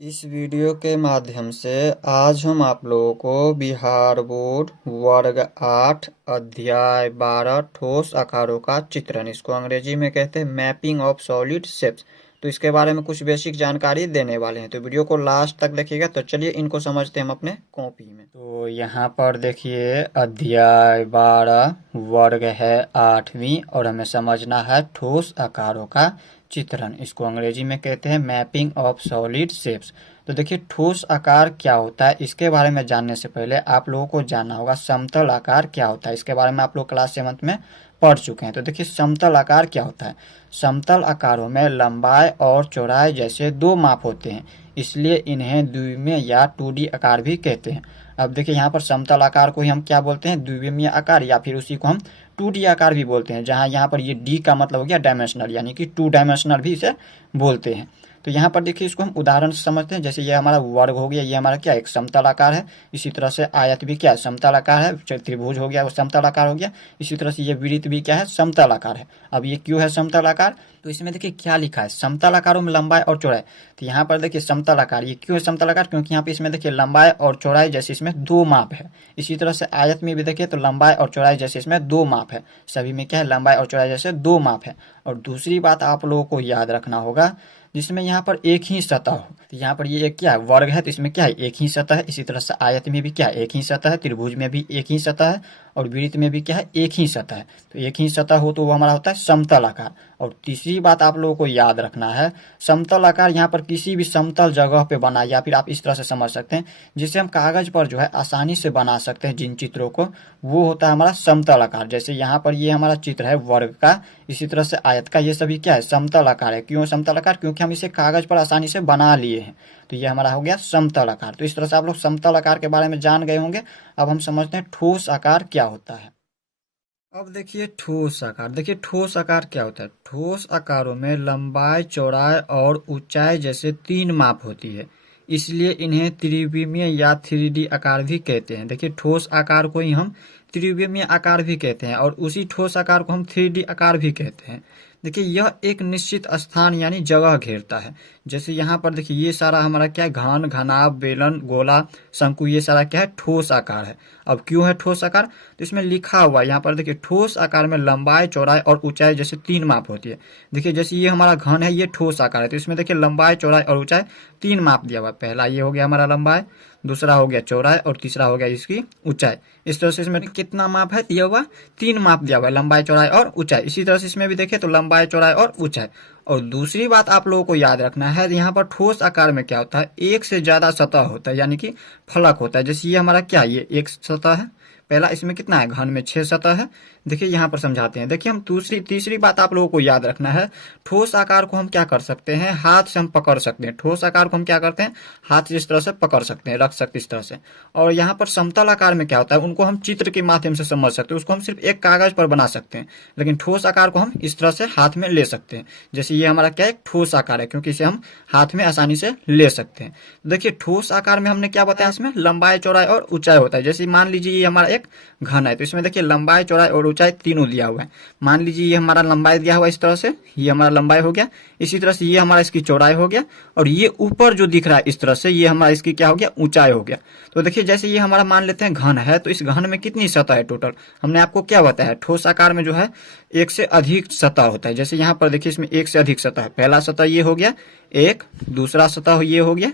इस वीडियो के माध्यम से आज हम आप लोगों को बिहार बोर्ड वर्ग 8 अध्याय 12 ठोस आकारों का चित्रण, इसको अंग्रेजी में कहते हैं मैपिंग ऑफ सॉलिड शेप्स। तो इसके बारे में कुछ बेसिक जानकारी देने वाले हैं, तो वीडियो को लास्ट तक देखिएगा। तो चलिए इनको समझते हैं हम अपने कॉपी में। तो यहाँ पर देखिए अध्याय 12 वर्ग है 8वीं और हमें समझना है ठोस आकारों का चित्रण, इसको अंग्रेजी में कहते हैं मैपिंग ऑफ सॉलिड शेप्स। तो देखिए ठोस आकार क्या होता है, इसके बारे में जानने से पहले आप लोगों को जानना होगा समतल आकार क्या होता है। इसके बारे में आप लोग क्लास 7 में पढ़ चुके हैं। तो देखिए समतल आकार क्या होता है। समतल आकारों में लंबाई और चौड़ाई जैसे दो माप होते हैं, इसलिए इन्हें द्विमीय या 2D आकार भी कहते हैं। अब देखिए यहाँ पर समतल आकार को ही हम क्या बोलते हैं, द्विमीय आकार, या फिर उसी को हम 2D आकार भी बोलते हैं, जहाँ यहाँ पर ये डी का मतलब हो गया डायमेंशनल, यानी कि 2 डायमेंशनल भी इसे बोलते हैं। तो यहाँ पर देखिए इसको हम उदाहरण से समझते हैं। जैसे ये हमारा वर्ग हो गया, ये हमारा क्या एक समतल आकार है। इसी तरह से आयत भी क्या है, समतल आकार है। त्रिभुज हो गया वो समतल आकार हो गया। इसी तरह से ये वृत्त भी क्या है, समतल आकार है। अब ये क्यों है समतल आकार, तो इसमें देखिए क्या लिखा है, समतल आकारों में लंबाई और चौड़ाई। तो यहाँ पर देखिए समतल आकार, ये क्यों है समतल आकार, क्योंकि यहाँ पे इसमें देखिए लंबाई और चौड़ाई जैसे इसमें दो माप है। इसी तरह से आयत में भी देखिए तो लंबाई और चौड़ाई जैसे इसमें दो माप है। सभी में क्या है, लंबाई और चौड़ाई जैसे दो माप है। और दूसरी बात आप लोगों को याद रखना होगा, जिसमें यहाँ पर एक ही सतह हो। तो यहाँ पर ये एक क्या है, वर्ग है, तो इसमें क्या है, एक ही सतह है। इसी तरह से आयत में भी क्या है, एक ही सतह है। त्रिभुज में भी एक ही सतह है। और वृत्त में भी क्या है, एक ही सतह है। तो एक ही सतह हो तो वो हमारा होता है समतल आकार। और तीसरी बात आप लोगों को याद रखना है, समतल आकार यहाँ पर किसी भी समतल जगह पे बना, या फिर आप इस तरह से समझ सकते हैं जिसे हम कागज पर जो है आसानी से बना सकते हैं जिन चित्रों को, वो होता है हमारा समतल आकार। जैसे यहाँ पर ये हमारा चित्र है वर्ग का, इसी तरह से आयत का, ये सभी क्या है, समतल आकार है। क्यों समतल आकार, क्योंकि हम इसे कागज पर आसानी से बना लिए हैं। तो ये हमारा हो गया समतल आकार। तो इस तरह से आप लोग समतल आकार के बारे में जान गए होंगे। अब हम समझते हैं ठोस आकार क्या होता है। अब देखिए ठोस आकार, देखिए ठोस आकार क्या होता है। ठोस आकारों में लंबाई, चौड़ाई और ऊंचाई जैसे तीन माप होती है, इसलिए इन्हें त्रिविमीय या 3D आकार भी कहते हैं। देखिए ठोस आकार को ही हम त्रिविमीय आकार भी कहते हैं, और उसी ठोस आकार को हम 3D आकार भी कहते हैं। देखिए यह एक निश्चित स्थान यानी जगह घेरता है। जैसे यहाँ पर देखिए ये सारा हमारा क्या है, घन, घनाभ, बेलन, गोला, शंकु, ये सारा क्या है, ठोस आकार है। अब क्यों है ठोस आकार, तो इसमें लिखा हुआ है यहाँ पर देखिए ठोस आकार में लंबाई, चौड़ाई और ऊंचाई जैसे तीन माप होती है। देखिए जैसे ये हमारा घन है, ये ठोस आकार है, तो इसमें देखिए लंबाई, चौड़ाई और ऊंचाई तीन माप दिया हुआ है। पहला ये हो गया हमारा लंबाई, दूसरा हो गया चौड़ाई, और तीसरा हो गया इसकी ऊंचाई। इस तरह से इसमें कितना माप है दिया हुआ, तीन माप दिया हुआ है, लंबाई, चौड़ाई और ऊंचाई। इसी तरह से इसमें भी देखें तो लंबाई, चौड़ाई और ऊंचाई। और दूसरी बात आप लोगों को याद रखना है, यहाँ पर ठोस आकार में क्या होता है, एक से ज्यादा सतह होता है, यानी कि फलक होता है। जैसे ये हमारा क्या, ये एक सतह है, पहला इसमें कितना है, घन में 6 सतह है। देखिए यहाँ पर समझाते हैं। देखिए हम तीसरी बात आप लोगों को याद रखना है, ठोस आकार को हम क्या कर सकते हैं, हाथ से हम पकड़ सकते हैं। ठोस आकार को हम क्या करते हैं, हाथ से इस तरह से पकड़ सकते हैं, रख सकते हैं इस तरह से। और यहाँ पर समतल आकार में क्या होता है, उनको हम चित्र के माध्यम से समझ सकते हैं, उसको हम सिर्फ एक कागज पर बना सकते हैं। लेकिन ठोस आकार को हम इस तरह से हाथ में ले सकते हैं। जैसे ये हमारा क्या है, ठोस आकार है, क्योंकि इसे हम हाथ में आसानी से ले सकते हैं। देखिए ठोस आकार में हमने क्या बताया, इसमें लंबाई, चौड़ाई और ऊंचाई होता है। जैसे मान लीजिए ये हमारा एक घन है, तो इसमें देखिए लंबाई, चौड़ाई और ऊंचाई तीनों दिया हुआ है। मान लीजिए ये हमारा लंबाई दिया हुआ है इस तरह से, ये हमारा लंबाई हो गया। इसी तरह से ये हमारा इसकी चौड़ाई हो गया, और ये ऊपर जो दिख रहा है इस तरह से, ये हमारा इसकी क्या हो गया, ऊंचाई हो गया। तो देखिए जैसे ये हमारा मान लेते हैं घन है, तो इस घन में कितनी सतह है टोटल, हमने आपको क्या बताया, ठोस आकार में जो है एक से अधिक सतह होता है। जैसे यहाँ पर देखिए इसमें एक से अधिक सतह है। पहला सतह ये हो गया एक, दूसरा सतह ये हो गया,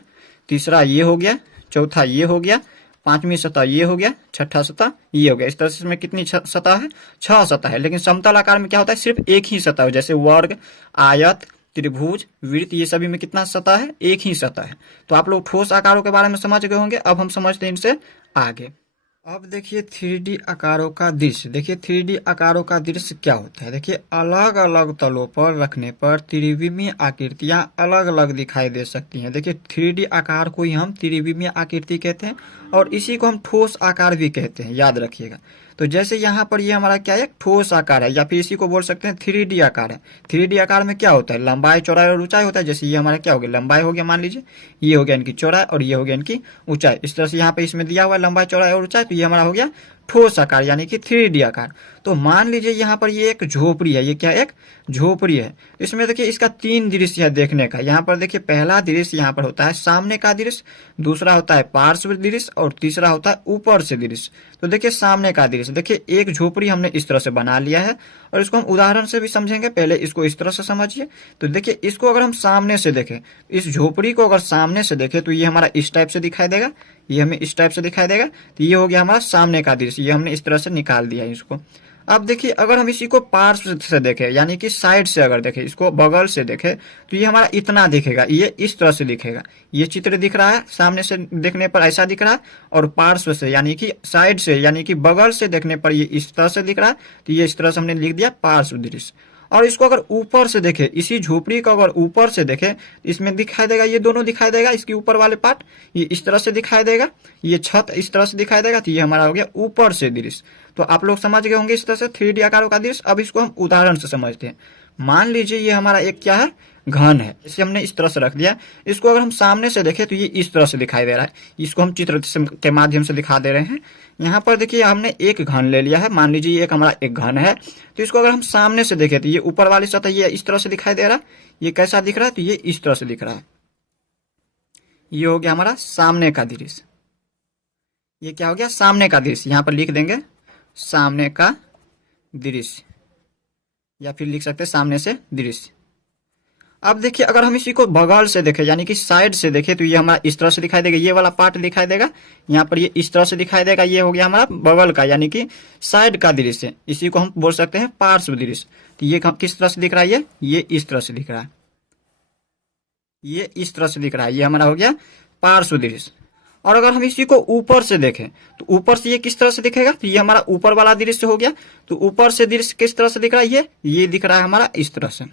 तीसरा ये हो गया, चौथा ये हो गया, पांचवी सतह ये हो गया, छठा सतह ये हो गया। इस तरह से इसमें कितनी सतह है, 6 सतह है। लेकिन समतल आकार में क्या होता है, सिर्फ एक ही सतह है। जैसे वर्ग, आयत, त्रिभुज, वृत्त, ये सभी में कितना सतह है, एक ही सतह है। तो आप लोग ठोस आकारों के बारे में समझ गए होंगे। अब हम समझते हैं इनसे आगे। अब देखिए 3D आकारों का दृश्य। देखिए 3D आकारों का दृश्य क्या होता है। देखिए अलग अलग तलों पर रखने पर त्रिविमीय आकृतियां अलग अलग दिखाई दे सकती हैं। देखिए 3D आकार को ही हम त्रिविमीय आकृति कहते हैं, और इसी को हम ठोस आकार भी कहते हैं, याद रखिएगा। तो जैसे यहाँ पर ये हमारा क्या है, ठोस आकार है, या फिर इसी को बोल सकते हैं 3D आकार है। 3D आकार में क्या होता है, लंबाई, चौड़ाई और ऊंचाई होता है। जैसे ये हमारा क्या हो गया, लंबाई हो गया, मान लीजिए ये हो गया इनकी चौड़ाई, और ये हो गया इनकी ऊंचाई। इस तरह से यहाँ पे इसमें दिया हुआ है लंबाई, चौड़ाई और ऊंचाई, तो ये हमारा हो गया ठोस आकार यानी कि 3D आकार। तो मान लीजिए यहाँ पर ये एक झोपड़ी है, ये क्या एक झोपड़ी है। इसमें देखिए इसका 3 दृश्य है देखने का। यहाँ पर देखिए पहला दृश्य यहाँ पर होता है सामने का दृश्य, दूसरा होता है पार्श्व दृश्य और तीसरा होता है ऊपर से दृश्य। तो देखिए सामने का दृश्य, देखिए एक झोपड़ी हमने इस तरह से बना लिया है और इसको हम उदाहरण से भी समझेंगे। पहले इसको इस तरह से समझिए। तो देखिए इसको अगर हम सामने से देखें, इस झोपड़ी को अगर सामने से देखें तो ये हमारा इस टाइप से दिखाई देगा, ये हमें इस टाइप से दिखाई देगा। तो ये हो गया हमारा सामने का दृश्य, ये हमने इस तरह से निकाल दिया है इसको। अब देखिए अगर हम इसी को पार्श्व से देखें यानी कि साइड से अगर देखें, इसको बगल से देखें तो ये हमारा इतना दिखेगा, ये इस तरह से दिखेगा। ये चित्र दिख रहा है सामने से देखने पर ऐसा दिख रहा है, और पार्श्व से यानी कि साइड से यानी कि बगल से देखने पर ये इस तरह से दिख रहा है। तो ये इस तरह से हमने लिख दिया पार्श्व दृश्य। और इसको अगर ऊपर से देखें, इसी झोपड़ी को अगर ऊपर से देखें, इसमें दिखाई देगा, ये दोनों दिखाई देगा। इसके ऊपर वाले पार्ट ये इस तरह से दिखाई देगा, ये छत इस तरह से दिखाई देगा। तो ये हमारा हो गया ऊपर से दृश्य। तो आप लोग समझ गए होंगे इस तरह से 3D आकारों का दृश्य। अब इसको हम उदाहरण से समझते हैं। मान लीजिए ये हमारा एक क्या है, घन है। इसे हमने इस तरह से रख दिया। इसको अगर हम सामने से देखें तो ये इस तरह से दिखाई दे रहा है। इसको हम चित्र के माध्यम से दिखा दे रहे हैं। यहाँ पर देखिए हमने एक घन ले लिया है, मान लीजिए एक हमारा एक घन है। तो इसको अगर हम सामने से देखें तो ये ऊपर वाली सतह ये इस तरह से दिखाई दे रहा है। ये कैसा दिख रहा है, तो ये इस तरह से दिख रहा है। ये हो गया हमारा सामने का दृश्य। ये क्या हो गया, सामने का दृश्य। यहाँ पर लिख देंगे सामने का दृश्य, या फिर लिख सकते हैं सामने से दृश्य। अब देखिए अगर हम इसी को बगल से देखें यानी कि साइड से देखें तो ये हमारा इस तरह से दिखाई देगा। ये वाला पार्ट दिखाई देगा, यहाँ पर ये इस तरह से दिखाई देगा। ये हो गया हमारा बगल का यानी कि साइड का दृश्य। इसी को हम बोल सकते हैं पार्श्व दृश्य। तो ये किस तरह से दिख रहा है, ये इस तरह से दिख रहा है, ये इस तरह से दिख रहा है। ये हमारा हो गया पार्श्व दृश्य। और अगर हम इसी को ऊपर से देखें तो ऊपर से ये किस तरह से दिखेगा, तो ये हमारा ऊपर वाला दृश्य हो गया। तो ऊपर से दृश्य किस तरह से दिख रहा है, ये दिख रहा है हमारा इस तरह से।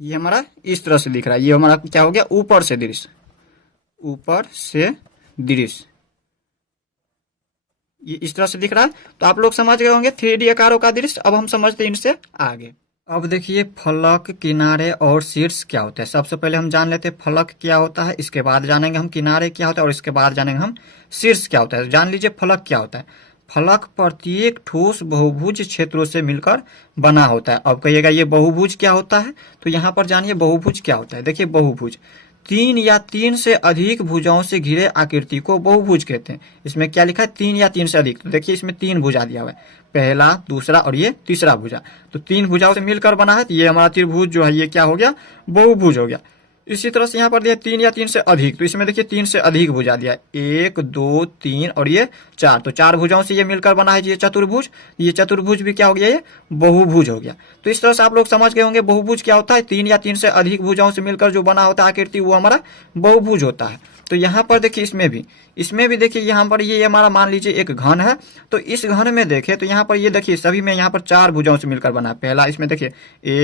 ये हमारा इस तरह से दिख रहा है। ये हमारा क्या हो गया, ऊपर से दृश्य, ऊपर से दृश्य। ये इस तरह से दिख रहा है। तो आप लोग समझ गए होंगे 3D आकारों का दृश्य। अब हम समझते हैं इनसे आगे। अब देखिए फलक, किनारे और शीर्ष क्या होता है। सबसे पहले हम जान लेते हैं फलक क्या होता है, इसके बाद जानेंगे हम किनारे क्या होता है, और इसके बाद जानेंगे हम शीर्ष क्या होता है। जान लीजिए फलक क्या होता है। फलक प्रत्येक ठोस बहुभुज क्षेत्रों से मिलकर बना होता है। अब कहिएगा ये बहुभुज क्या होता है, तो यहाँ पर जानिए बहुभुज क्या होता है। देखिए बहुभुज 3 या 3 से अधिक भुजाओं से घिरे आकृति को बहुभुज कहते हैं। इसमें क्या लिखा है, 3 या 3 से अधिक। तो देखिए इसमें 3 भुजा दिया हुआ है, पहला, दूसरा और ये तीसरा भुजा। तो 3 भुजाओं से मिलकर बना है। तो ये हमारा त्रिभुज जो है ये क्या हो गया, बहुभुज हो गया। इसी तरह से यहाँ पर दिया 3 या 3 से अधिक। तो इसमें देखिए 3 से अधिक भुजा दिया, 1 2 3 और ये 4। तो 4 भुजाओं से ये मिलकर बना है ये चतुर्भुज। ये चतुर्भुज भी क्या हो गया, ये बहुभुज हो गया। तो इस तरह से आप लोग समझ गए होंगे बहुभुज क्या होता है। 3 या 3 से अधिक भुजाओं से मिलकर जो बना होता है आकृति वो हमारा बहुभुज होता है। तो यहाँ पर देखिए इसमें भी देखिए यहाँ पर ये हमारा मान लीजिए एक घन है। तो इस घन में देखें तो यहाँ पर ये देखिए सभी में यहाँ पर 4 भुजाओं से मिलकर बना है। पहला इसमें देखिए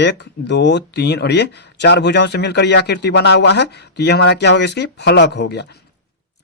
1 2 3 और ये 4 भुजाओं से मिलकर ये आकृति बना हुआ है। तो ये हमारा क्या हो गया, इसकी फलक हो गया।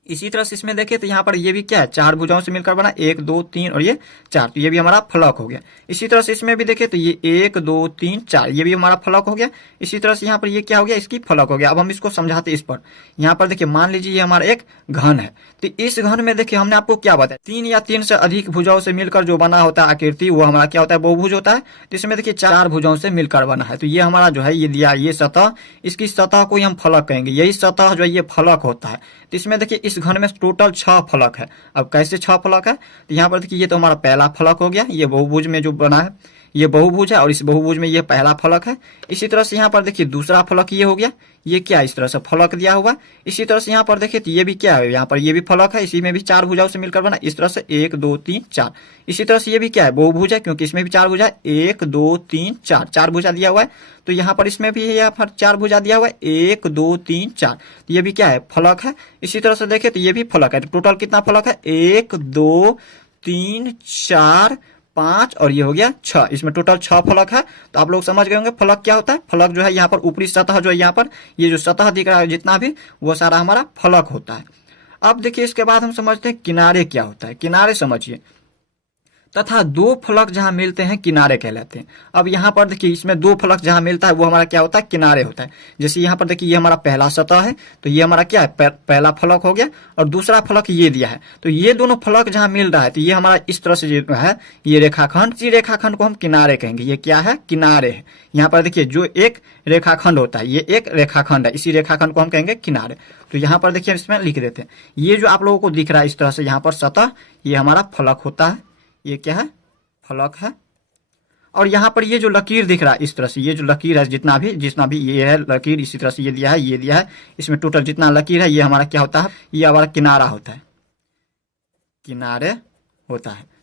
इसी तरह से इसमें देखिए तो यहाँ पर ये भी क्या है, 4 भुजाओं से मिलकर बना, 1 2 3 और ये 4। तो ये भी हमारा फलक हो गया। इसी तरह से इसमें भी देखिए तो ये 1 2 3 4, ये भी हमारा फलक हो गया। इसी तरह से यहाँ पर ये क्या हो गया, इसकी फलक हो गया। अब हम इसको समझाते इस पर। यहाँ पर देखिए मान लीजिए ये हमारा एक घन है। तो इस घन में देखिए हमने आपको क्या बताया, 3 या 3 से अधिक भुजाओं से मिलकर जो बना होता है आकृति वो हमारा क्या होता है, बहुभुज होता है। तो इसमें देखिए 4 भुजाओं से मिलकर बना है। तो ये हमारा जो है ये दिया, ये सतह, इसकी सतह को हम फलक कहेंगे। यही सतह जो है ये फलक होता है। तो इसमें देखिए इस घन में टोटल 6 फलक है। अब कैसे 6 फलक है, तो यहाँ पर देखिए ये तो हमारा पहला फलक हो गया, ये बहुभुज में जो बना है ये बहुभुज है, और इस बहुभुज में ये पहला फलक है। इसी तरह से यहाँ पर देखिए दूसरा फलक ये हो गया, ये क्या इस तरह से फलक दिया हुआ। इसी तरह से यहाँ पर देखिए तो ये भी क्या है, यहाँ पर ये भी फलक है, इसी में भी 4 भुजाओं से मिलकर बना, इस तरह से 1 2 3 4। इसी तरह से ये भी क्या है, बहुभुज है, क्योंकि इसमें भी 4 भुजा है, 1 2 3 4, 4 भुजा दिया हुआ है। तो यहाँ पर इसमें भी यहाँ पर 4 भुजा दिया हुआ है, 1 2 3 4। तो ये भी क्या है, फलक है। इसी तरह से देखें तो ये भी फलक है। तो टोटल कितना फलक है, 1 2 3 4 5 और ये हो गया 6। इसमें टोटल 6 फलक है। तो आप लोग समझ गए होंगे फलक क्या होता है। फलक जो है यहाँ पर ऊपरी सतह जो है, यहाँ पर ये जो सतह दिख रहा है जितना भी, वो सारा हमारा फलक होता है। अब देखिए इसके बाद हम समझते हैं किनारे क्या होता है। किनारे समझिए, तथा दो फलक जहां मिलते हैं किनारे कहलाते हैं। अब यहाँ पर देखिए इसमें दो फलक जहां मिलता है वो हमारा क्या होता है, किनारे होता है। जैसे यहाँ पर देखिए ये हमारा पहला सतह है, तो ये हमारा क्या है, पहला फलक हो गया, और दूसरा फलक ये दिया है। तो ये दोनों फलक जहां मिल रहा है तो ये हमारा इस तरह से जो है ये रेखाखंड, इसी रेखाखंड को हम किनारे कहेंगे। ये क्या है, किनारे है। यहाँ पर देखिए जो एक रेखाखंड होता है, ये एक रेखाखंड है, इसी रेखाखंड को हम कहेंगे किनारे। तो यहाँ पर देखिए इसमें लिख देते हैं, ये जो आप लोगों को दिख रहा है इस तरह से यहाँ पर सतह, ये हमारा फलक होता है, ये क्या है, फलक है। और यहाँ पर ये जो लकीर दिख रहा है इस तरह से, ये जो लकीर है जितना भी ये है लकीर, इसी तरह से ये दिया है, ये दिया है, इसमें टोटल जितना लकीर है ये हमारा क्या होता है, ये हमारा किनारा होता है, किनारे होता है।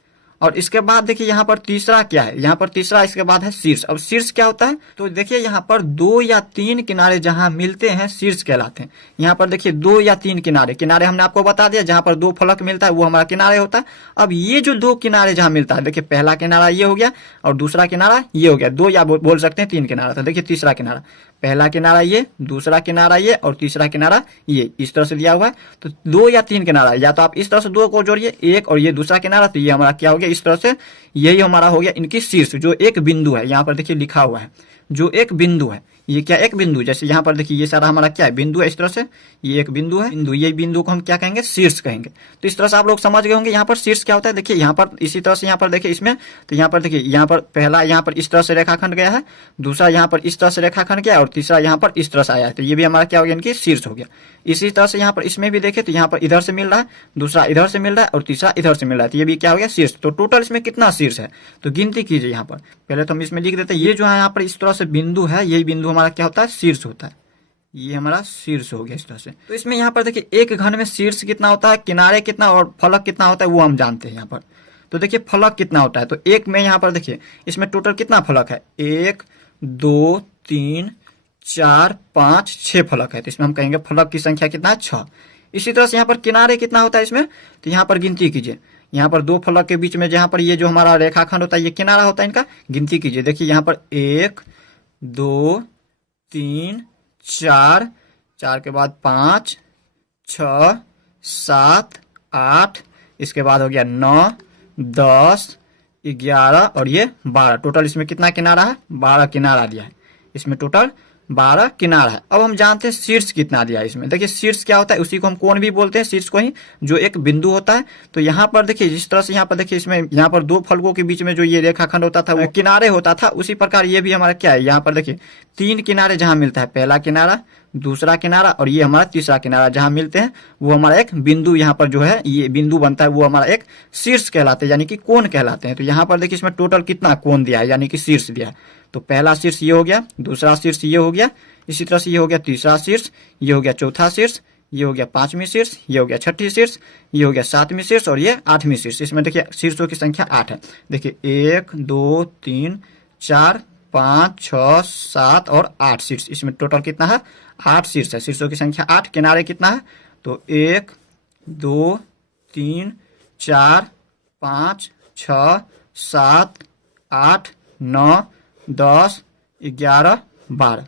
और इसके बाद देखिए यहाँ पर तीसरा क्या है, यहाँ पर तीसरा इसके बाद है शीर्ष। अब शीर्ष क्या होता है, तो देखिए यहाँ पर 2 या 3 किनारे जहां मिलते हैं शीर्ष कहलाते हैं। यहाँ पर देखिए 2 या 3 किनारे, किनारे हमने आपको बता दिया, जहां पर 2 फलक मिलता है वो हमारा किनारे होता है। अब ये जो 2 किनारे जहां मिलता है, देखिए पहला किनारा ये हो गया और दूसरा किनारा ये हो गया, 2 या बोल सकते हैं 3 किनारा। तो देखिए तीसरा किनारा, पहला किनारा ये, दूसरा किनारा ये और तीसरा किनारा ये, इस तरह से दिया हुआ है। तो 2 या 3 किनारा, या तो आप इस तरह से 2 को जोड़िए, एक और ये दूसरा किनारा, तो ये हमारा क्या हो गया, इस तरह से यही हमारा हो गया इनकी शीर्ष, जो एक बिंदु है। यहाँ पर देखिए लिखा हुआ है जो एक बिंदु है, ये क्या एक बिंदु, जैसे यहाँ पर देखिए ये सारा हमारा क्या है, बिंदु है, इस तरह से ये एक बिंदु है, बिंदु, ये बिंदु को हम क्या कहेंगे, शीर्ष कहेंगे। तो इस तरह से आप लोग समझ गए होंगे यहाँ पर शीर्ष क्या होता है। देखिए यहाँ पर इसी तरह से यहाँ पर देखिए इसमें, तो यहाँ पर देखिए यहाँ पर पहला यहाँ पर इस तरह से रेखाखंड गया है, दूसरा यहाँ पर इस तरह से रेखाखंड गया और तीसरा यहाँ पर इस तरह से आया है, तो ये भी हमारा क्या हो गया, इनकी शीर्ष हो गया। इसी तरह से यहाँ पर इसमें भी देखे तो यहाँ पर इधर से मिल रहा है, दूसरा इधर से मिल रहा है और तीसरा इधर से मिल रहा है, तो ये भी क्या हो गया, शीर्ष। तो टोटल इसमें कितना शीर्ष है, तो गिनती कीजिए। यहाँ पर पहले तो हम इसमें लिख देते हैं, ये जो है यहाँ पर इस तरह से बिंदु है, यही बिंदु हमारा क्या होता है, शीर्ष होता है, ये हमारा शीर्ष हो गया इस तरह से। तो इसमें यहाँ पर देखिए एक घन में शीर्ष कितना होता है, किनारे कितना और फलक कितना होता है वो हम जानते हैं यहाँ पर। तो देखिए फलक कितना होता है, तो एक में यहाँ पर देखिए इसमें टोटल कितना फलक है, 1 2 3 4 5 6 फलक है, तो इसमें हम कहेंगे फलक की संख्या कितना है, 6। इसी तरह से यहाँ पर किनारे कितना होता है इसमें, तो यहाँ पर गिनती कीजिए, यहाँ पर 2 फलक के बीच में जहाँ पर ये जो हमारा रेखाखंड होता है ये किनारा होता है, इनका गिनती कीजिए। देखिए यहाँ पर 1 2 3 4, 4 के बाद 5 6 7 8, इसके बाद हो गया 9 10 11 और ये 12। टोटल इसमें कितना किनारा है, 12 किनारा दिया है, इसमें टोटल 12 किनारा है। अब हम जानते हैं शीर्ष कितना दिया है इसमें। देखिए शीर्ष क्या होता है, उसी को हम कोण भी बोलते हैं, शीर्ष को ही, जो एक बिंदु होता है। तो यहाँ पर देखिए जिस तरह से यहाँ पर देखिए इसमें यहाँ पर 2 फलकों के बीच में जो ये रेखाखंड होता था वो किनारे होता था, उसी प्रकार ये भी हमारा क्या है, यहाँ पर देखिए 3 किनारे जहां मिलता है, पहला किनारा, दूसरा किनारा और ये हमारा तीसरा किनारा जहां मिलते हैं वो हमारा एक बिंदु, यहाँ पर जो है ये बिंदु बनता है वो हमारा एक शीर्ष कहलाते हैं, यानी कि कोण कहलाते हैं। तो यहाँ पर देखिए इसमें टोटल कितना कोण दिया है, यानी कि शीर्ष दिया है। तो पहला शीर्ष ये हो गया, दूसरा शीर्ष ये हो गया, इसी तरह से ये हो गया तीसरा शीर्ष, ये हो गया चौथा शीर्ष, ये हो गया 5वीं शीर्ष, ये हो गया 6ठी शीर्ष, ये हो गया 7वीं शीर्ष और ये 8वीं शीर्ष। इसमें देखिए शीर्षों की संख्या 8 है। देखिए 1 2 3 4 5 6 7 और 8 शीर्ष, इसमें टोटल कितना है, 8 शीर्ष है। शीर्षों की संख्या 8, किनारे कितना है, तो 1 2 3 4 5 6 7 8 9 10 11 12,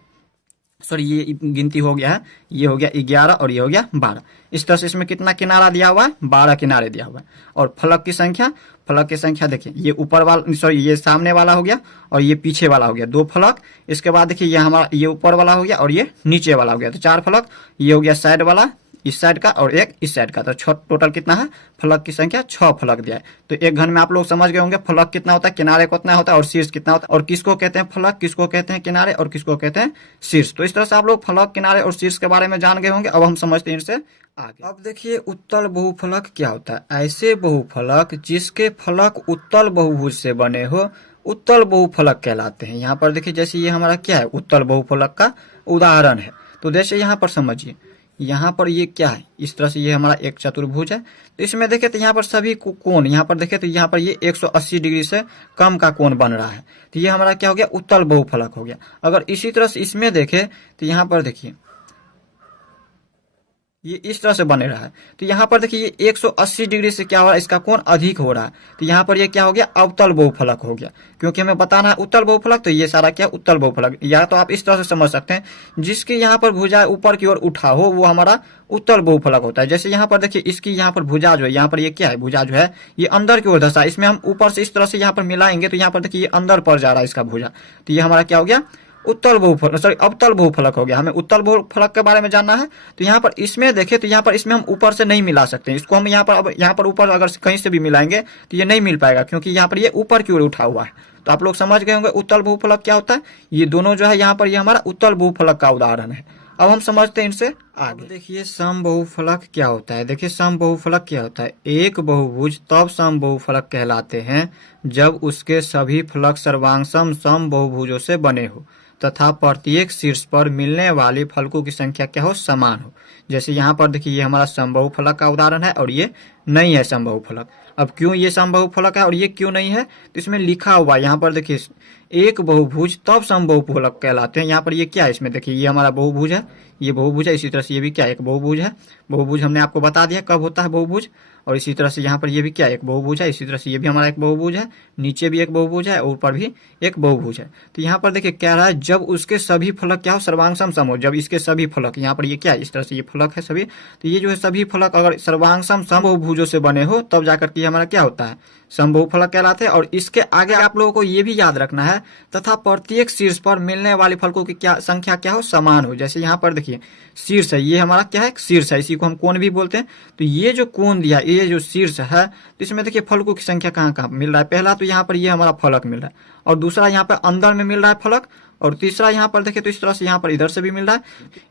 सॉरी ये गिनती हो गया है, ये हो गया 11 और ये हो गया 12। इस तरह से इसमें कितना किनारा दिया हुआ है, 12 किनारे दिया हुआ है। और फलक की संख्या देखिए ये ऊपर वाला, सॉरी ये सामने वाला हो गया और ये पीछे वाला हो गया, 2 फलक। इसके बाद देखिए ये हमारा ये ऊपर वाला हो गया और ये नीचे वाला हो गया, तो 4 फलक। ये हो गया साइड वाला, इस साइड का और एक इस साइड का, तो टोटल कितना है, फलक की संख्या 6 फलक दिया है। तो एक घन में आप लोग समझ गए होंगे फलक कितना होता है, किनारे कितना होता है और शीर्ष कितना होता है, और किसको कहते हैं फलक, किसको कहते हैं किनारे और किसको कहते हैं शीर्ष। तो इस तरह से आप लोग फलक, किनारे और शीर्ष के बारे में जान गए होंगे। अब हम समझते हैं इनसे आगे। अब देखिए उत्तल बहुफलक क्या होता है, ऐसे बहुफलक जिसके फलक उत्तल बहुभुज से बने हो उत्तल बहुफलक कहलाते हैं। यहाँ पर देखिए जैसे ये हमारा क्या है, उत्तल बहुफलक का उदाहरण है। तो जैसे यहाँ पर समझिए, यहाँ पर ये क्या है, इस तरह से ये हमारा एक चतुर्भुज है। तो इसमें देखें तो यहाँ पर सभी कोण, यहाँ पर देखें तो यहाँ पर ये 180 डिग्री से कम का कोण बन रहा है। तो ये हमारा क्या हो गया, उत्तल बहुफलक हो गया। अगर इसी तरह से इसमें देखें तो यहाँ पर देखिए ये इस तरह से बने रहा है। तो यहाँ पर देखिए ये 180 डिग्री से क्या हो रहा है, इसका कोण अधिक हो रहा है। तो यहाँ पर ये क्या हो गया, अवतल बहुफलक हो गया, क्योंकि हमें बताना है उत्तल बहुफलक, तो ये सारा क्या उत्तल बहुफलक। या तो आप इस तरह से समझ सकते हैं, जिसकी यहाँ पर भुजा ऊपर की ओर उठा हो वो हमारा उत्तल बहुफलक होता है। जैसे यहाँ पर देखिए इसकी यहाँ पर भुजा जो है, यहाँ पर ये क्या है, भुजा जो है ये अंदर की ओर धसा है। इसमें हम ऊपर से इस तरह से यहाँ पर मिलाएंगे तो यहाँ पर देखिए ये अंदर पर जा रहा है इसका भुजा। तो ये हमारा क्या हो गया, उत्तल बहुफलक, सॉरी अवतल बहुफलक हो गया। हमें उत्तल बहुफलक के बारे में जानना है। तो यहाँ पर इसमें देखें तो यहाँ पर इसमें हम ऊपर से नहीं मिला सकते, इसको हम यहाँ पर अब यहाँ पर ऊपर अगर कहीं से भी मिलाएंगे तो ये नहीं मिल पाएगा, क्योंकि यहाँ पर ये ऊपर की ओर उठा हुआ है। तो आप लोग समझ गए होंगे उत्तल बहुफलक क्या होता है। ये दोनों जो है यहाँ पर ये हमारा उत्तल बहुफलक का उदाहरण है। अब हम समझते हैं इनसे आगे। देखिए सम बहुफलक क्या होता है। देखिए सम बहुफलक क्या होता है, एक बहुभुज तब सम बहुफलक कहलाते हैं जब उसके सभी फलक सर्वांगसम सम बहुभुजों से बने हो तथा प्रत्येक शीर्ष पर मिलने वाली फलकों की संख्या क्या हो, समान हो। जैसे यहाँ पर देखिए ये हमारा समबाहु फलक का उदाहरण है और ये नहीं है समबाहु फलक। अब क्यों ये समबाहु फलक है और ये क्यों नहीं है, तो इसमें लिखा हुआ यहाँ पर देखिए एक बहुभुज तब समबाहु फलक कहलाते हैं। यहाँ पर ये क्या है, इसमें देखिए ये हमारा बहुभुज है, ये बहुभुज है, इसी तरह से ये भी क्या एक बहुभुज है। बहुभुज हमने आपको बता दिया कब होता है बहुभुज। और इसी तरह से यहाँ पर ये भी क्या एक बहुभुज है, इसी तरह से ये भी हमारा एक बहुभुज है, नीचे भी एक बहुभुज है और ऊपर भी एक बहुभुज है। तो यहाँ पर देखिए कह रहा है जब उसके सभी फलक क्या हो, सर्वांगसम सम हो। जब इसके सभी फलक, यहाँ पर ये क्या है, इस तरह से ये फलक है सभी, तो ये जो है सभी फलक अगर सर्वांगसम सम बहुभुजों से बने हो तब जाकर के हमारा क्या होता है, समबाहु फलक कहलाते हैं। और इसके आगे आप लोगों को ये भी याद रखना है तथा प्रत्येक शीर्ष पर मिलने वाली फलकों की क्या संख्या क्या हो, समान हो। जैसे यहाँ पर देखिए शीर्ष है, ये हमारा क्या है, शीर्ष है, इसी को हम कोण भी बोलते हैं। तो ये जो कोण दिया, ये जो शीर्ष है, तो इसमें देखिए फलकों की संख्या कहाँ कहाँ मिल रहा है। पहला तो यहाँ पर ये हमारा फलक मिल रहा है, और दूसरा यहाँ पर अंदर में मिल रहा है फलक, और तीसरा यहाँ पर देखिए तो इस तरह से यहाँ पर इधर से भी मिल रहा है।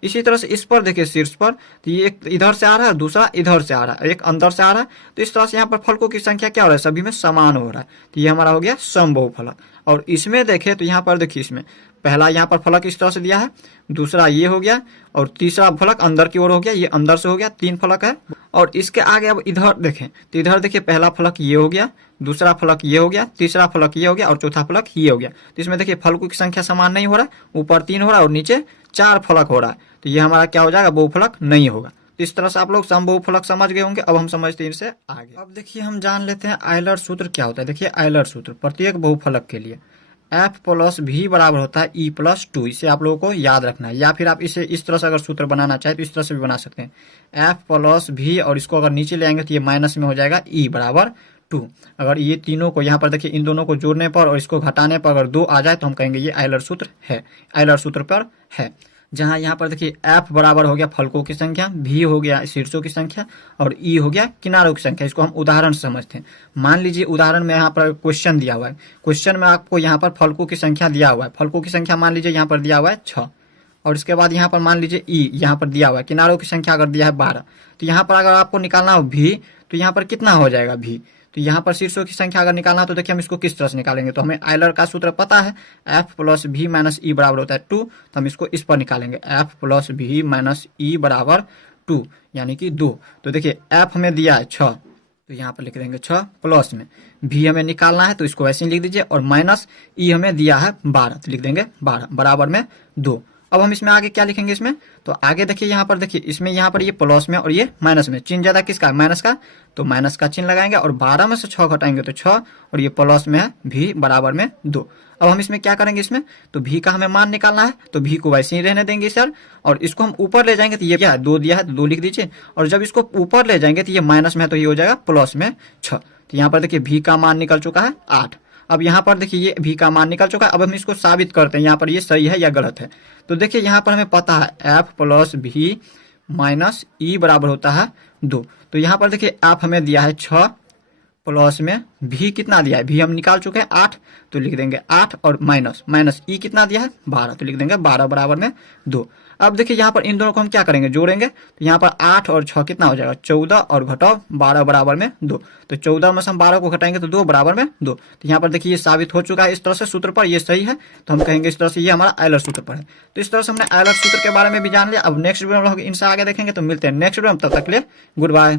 इसी तरह से इस पर देखिए शीर्ष पर, तो ये एक इधर से आ रहा है, दूसरा इधर से आ रहा है, एक अंदर से आ रहा है। तो इस तरह से यहाँ पर फलकों की संख्या क्या हो रहा है, सभी में समान हो रहा है। तो ये हमारा हो गया समबाहु फलक। और इसमें देखें तो यहाँ पर देखिए इसमें पहला यहाँ पर फलक इस तरह से दिया है, दूसरा ये हो गया, और तीसरा फलक अंदर की ओर हो गया, ये अंदर से हो गया, 3 फलक है। और इसके आगे अब इधर देखें तो इधर देखिए पहला फलक ये हो गया, दूसरा फलक ये हो गया, तीसरा फलक ये हो गया और चौथा फलक ये हो गया। तो इसमें देखिए फलकों की संख्या समान नहीं हो रहा है, ऊपर 3 हो रहा है और नीचे 4 फलक हो रहा है। तो ये हमारा क्या हो जाएगा, बहुफलक नहीं होगा। तो इस तरह से आप लोग समबाहु फलक समझ गए होंगे। अब हम समझते हैं इनसे आगे। अब देखिए हम जान लेते हैं आयलर सूत्र क्या होता है। देखिए आयलर सूत्र प्रत्येक बहुफलक के लिए F प्लस V बराबर होता है E प्लस 2। इसे आप लोगों को याद रखना है, या फिर आप इसे इस तरह से अगर सूत्र बनाना चाहे तो इस तरह से भी बना सकते हैं, F प्लस V, और इसको अगर नीचे ले आएंगे तो ये माइनस में हो जाएगा E बराबर 2। अगर ये तीनों को यहाँ पर देखिए इन दोनों को जोड़ने पर और इसको घटाने पर अगर 2 आ जाए तो हम कहेंगे ये आयलर सूत्र है, आयलर सूत्र पर है। जहाँ यहाँ पर देखिए F बराबर हो गया फलकों की संख्या, V हो गया शीर्षों की संख्या, और E हो गया किनारों की संख्या। इसको हम उदाहरण से समझते हैं। मान लीजिए उदाहरण में यहाँ पर क्वेश्चन दिया हुआ है, क्वेश्चन में आपको यहाँ पर फलकों की संख्या दिया हुआ है, फलकों की संख्या मान लीजिए यहाँ पर दिया हुआ है 6, और इसके बाद यहाँ पर मान लीजिए E यहाँ पर दिया हुआ है, किनारों की संख्या अगर दिया है 12। तो यहाँ पर अगर आपको निकालना हो V, तो यहाँ पर कितना हो जाएगा V, तो यहाँ पर शीर्षों की संख्या अगर निकालना तो देखिए हम इसको किस तरह से निकालेंगे। तो हमें आयलर का सूत्र पता है, F plus V minus E बराबर होता है 2। तो हम इसको इस पर निकालेंगे, F plus V minus E बराबर 2 यानी कि 2। तो देखिए F हमें दिया है 6, तो यहाँ पर लिख देंगे 6, प्लस में V हमें निकालना है तो इसको ऐसे ही लिख दीजिए, और माइनस E हमें दिया है 12, तो लिख देंगे 12 बराबर में 2। अब हम इसमें आगे क्या लिखेंगे इसमें, तो आगे देखिए यहाँ पर देखिए इसमें यहाँ पर ये प्लस में और ये माइनस में, चिन्ह ज्यादा किसका, माइनस का, तो माइनस का चिन्ह लगाएंगे, और 12 में से 6 घटाएंगे तो 6, और ये प्लस में है V बराबर में 2। अब हम इसमें क्या करेंगे, इसमें तो V का हमें मान निकालना है, तो V को वैसे ही रहने देंगे सर, और इसको हम ऊपर ले जाएंगे तो ये क्या है 2 दिया है तो 2 लिख दीजिए, और जब इसको ऊपर ले जाएंगे तो ये माइनस में है तो ये हो जाएगा प्लस में 6। तो यहाँ पर देखिए V का मान निकल चुका है 8। अब यहाँ पर देखिए ये V का मान निकल चुका है। अब हम इसको साबित करते हैं यहाँ पर ये सही है या गलत है। तो देखिए यहाँ पर हमें पता है F plus V minus E बराबर होता है 2। तो यहाँ पर देखिए F हमें दिया है 6, प्लस में V कितना दिया है, V हम निकाल चुके हैं 8, तो लिख देंगे 8, और माइनस माइनस E कितना दिया है 12, तो लिख देंगे 12 बराबर में 2। अब देखिए यहाँ पर इन दोनों को हम क्या करेंगे, जोड़ेंगे, तो यहाँ पर 8 और 6 कितना हो जाएगा 14, और घटाओ 12 बराबर में 2। तो 14 में से हम 12 को घटाएंगे तो 2 बराबर में 2। तो यहाँ पर देखिए ये साबित हो चुका है इस तरह से सूत्र पर, ये सही है, तो हम कहेंगे इस तरह से ये हमारा आयलर सूत्र पर है। तो इस तरह से हमने आयलर सूत्र के बारे में भी जान लिया। अब नेक्स्ट वीडियो में हम इनसे आगे देखेंगे, तो मिलते हैं नेक्स्ट वीडियो में, तब तक के लिए गुड बाय।